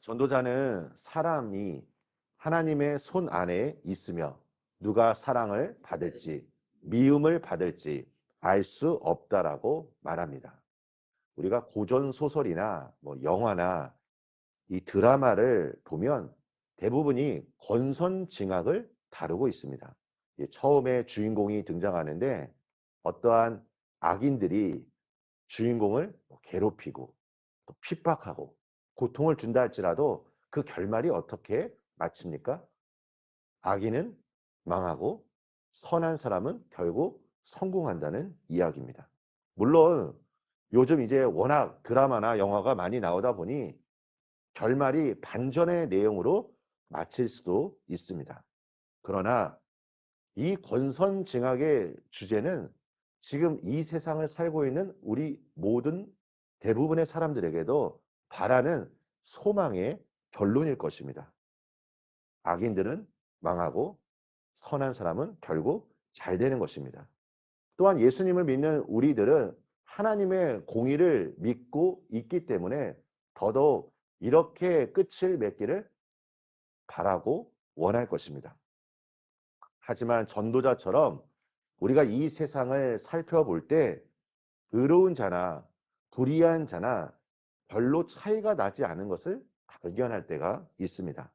전도자는 사람이 하나님의 손 안에 있으며 누가 사랑을 받을지 미움을 받을지 알 수 없다라고 말합니다. 우리가 고전 소설이나 뭐 영화나 이 드라마를 보면 대부분이 권선징악을 다루고 있습니다. 처음에 주인공이 등장하는데 어떠한 악인들이 주인공을 뭐 괴롭히고 또 핍박하고 고통을 준다 할지라도 그 결말이 어떻게 마칩니까? 악인은 망하고 선한 사람은 결국 성공한다는 이야기입니다. 물론 요즘 이제 워낙 드라마나 영화가 많이 나오다 보니 결말이 반전의 내용으로 마칠 수도 있습니다. 그러나 이 권선징악의 주제는 지금 이 세상을 살고 있는 우리 모든 대부분의 사람들에게도 바라는 소망의 결론일 것입니다. 악인들은 망하고 선한 사람은 결국 잘 되는 것입니다. 또한 예수님을 믿는 우리들은 하나님의 공의를 믿고 있기 때문에 더더욱 이렇게 끝을 맺기를 바라고 원할 것입니다. 하지만 전도자처럼 우리가 이 세상을 살펴볼 때 의로운 자나 불의한 자나 별로 차이가 나지 않은 것을 발견할 때가 있습니다.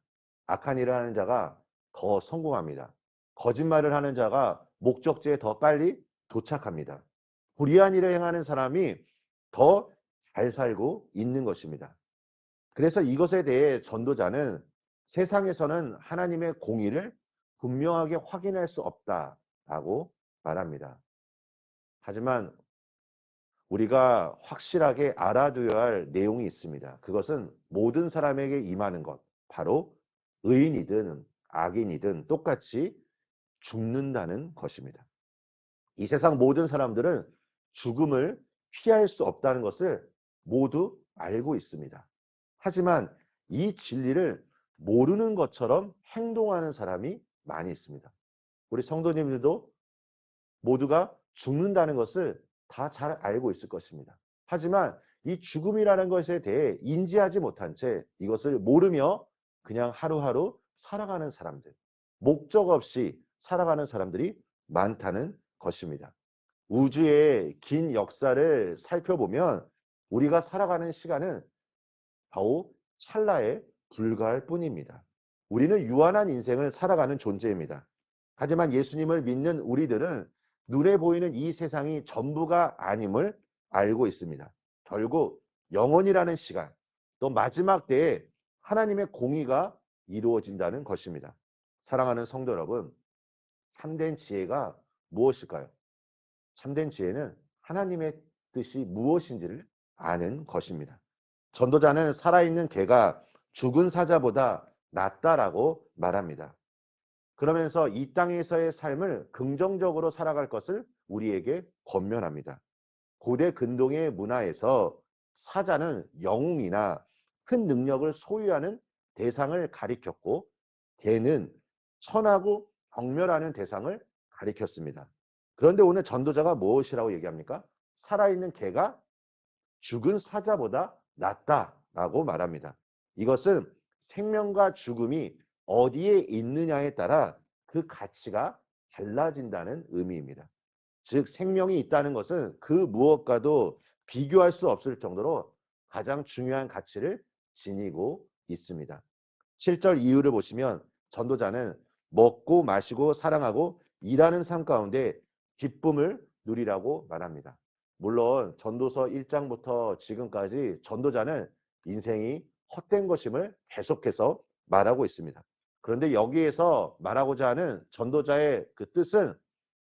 악한 일을 하는 자가 더 성공합니다. 거짓말을 하는 자가 목적지에 더 빨리 도착합니다. 불의한 일을 행하는 사람이 더 잘 살고 있는 것입니다. 그래서 이것에 대해 전도자는 세상에서는 하나님의 공의를 분명하게 확인할 수 없다라고 말합니다. 하지만 우리가 확실하게 알아두어야 할 내용이 있습니다. 그것은 모든 사람에게 임하는 것, 바로 의인이든 악인이든 똑같이 죽는다는 것입니다. 이 세상 모든 사람들은 죽음을 피할 수 없다는 것을 모두 알고 있습니다. 하지만 이 진리를 모르는 것처럼 행동하는 사람이 많이 있습니다. 우리 성도님들도 모두가 죽는다는 것을 다 잘 알고 있을 것입니다. 하지만 이 죽음이라는 것에 대해 인지하지 못한 채 이것을 모르며 그냥 하루하루 살아가는 사람들, 목적 없이 살아가는 사람들이 많다는 것입니다. 우주의 긴 역사를 살펴보면 우리가 살아가는 시간은 바로 찰나에 불과할 뿐입니다. 우리는 유한한 인생을 살아가는 존재입니다. 하지만 예수님을 믿는 우리들은 눈에 보이는 이 세상이 전부가 아님을 알고 있습니다. 결국 영원이라는 시간, 또 마지막 때에 하나님의 공의가 이루어진다는 것입니다. 사랑하는 성도 여러분, 참된 지혜가 무엇일까요? 참된 지혜는 하나님의 뜻이 무엇인지를 아는 것입니다. 전도자는 살아있는 개가 죽은 사자보다 낫다라고 말합니다. 그러면서 이 땅에서의 삶을 긍정적으로 살아갈 것을 우리에게 권면합니다. 고대 근동의 문화에서 사자는 영웅이나 큰 능력을 소유하는 대상을 가리켰고 개는 천하고 경멸하는 대상을 가리켰습니다. 그런데 오늘 전도자가 무엇이라고 얘기합니까? 살아있는 개가 죽은 사자보다 낫다라고 말합니다. 이것은 생명과 죽음이 어디에 있느냐에 따라 그 가치가 달라진다는 의미입니다. 즉 생명이 있다는 것은 그 무엇과도 비교할 수 없을 정도로 가장 중요한 가치를 지니고 있습니다. 7절 이유를 보시면 전도자는 먹고 마시고 사랑하고 일하는 삶 가운데 기쁨을 누리라고 말합니다. 물론 전도서 1장부터 지금까지 전도자는 인생이 헛된 것임을 계속해서 말하고 있습니다. 그런데 여기에서 말하고자 하는 전도자의 그 뜻은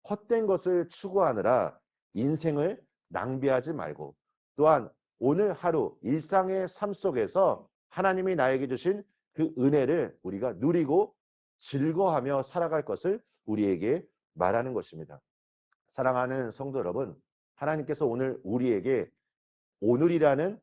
헛된 것을 추구하느라 인생을 낭비하지 말고 또한 오늘 하루 일상의 삶 속에서 하나님이 나에게 주신 그 은혜를 우리가 누리고 즐거하며 살아갈 것을 우리에게 말하는 것입니다. 사랑하는 성도 여러분, 하나님께서 오늘 우리에게 오늘이라는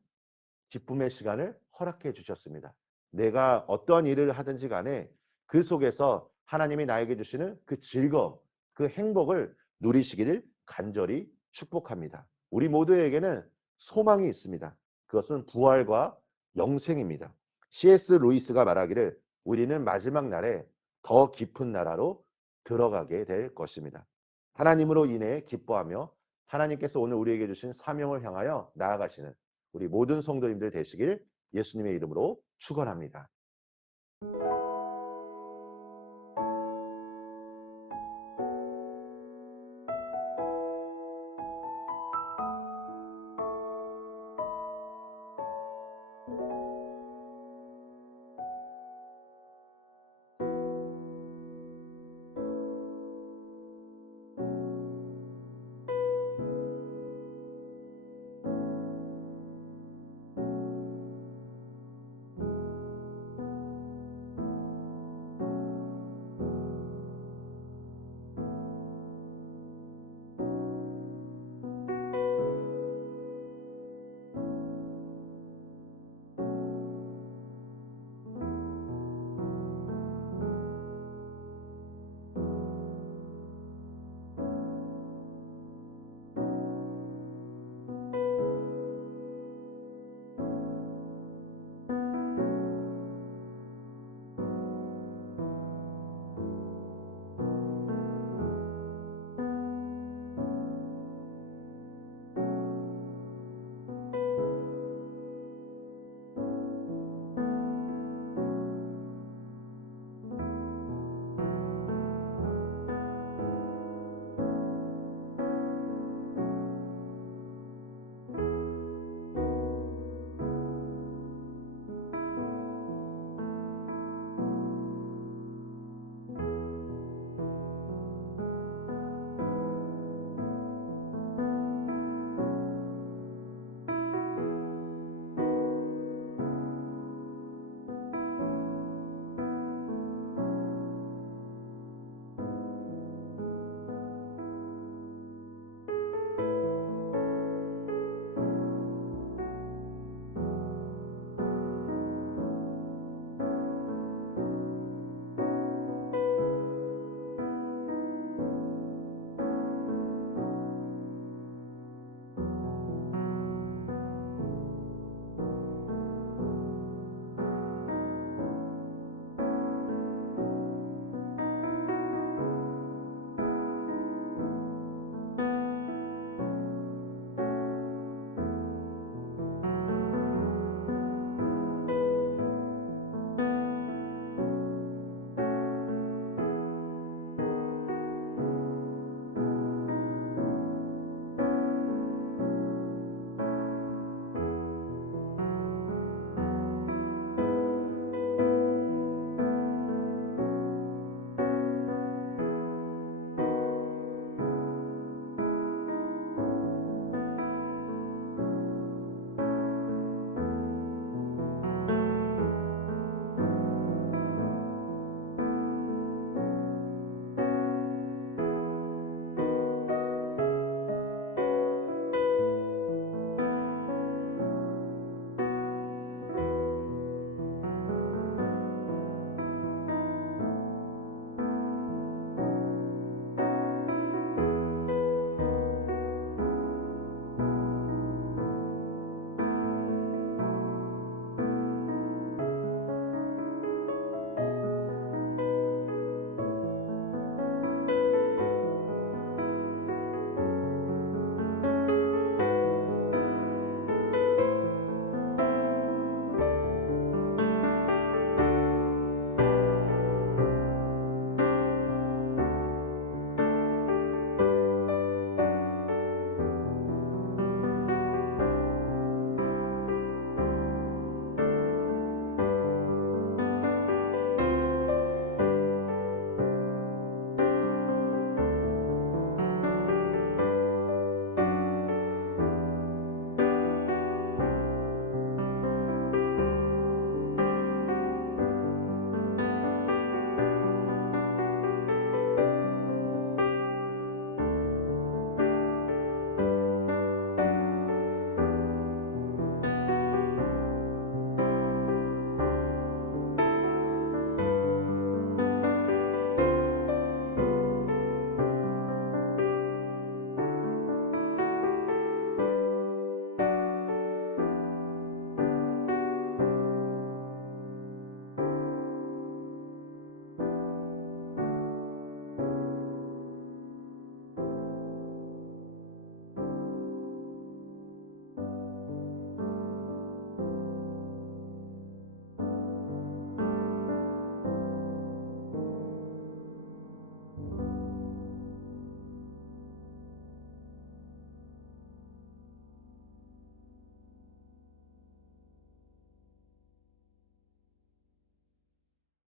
기쁨의 시간을 허락해 주셨습니다. 내가 어떤 일을 하든지 간에 그 속에서 하나님이 나에게 주시는 그 즐거움, 그 행복을 누리시기를 간절히 축복합니다. 우리 모두에게는 소망이 있습니다. 그것은 부활과 영생입니다. C.S. 루이스가 말하기를 우리는 마지막 날에 더 깊은 나라로 들어가게 될 것입니다. 하나님으로 인해 기뻐하며 하나님께서 오늘 우리에게 주신 사명을 향하여 나아가시는 우리 모든 성도님들 되시길 예수님의 이름으로 축원합니다.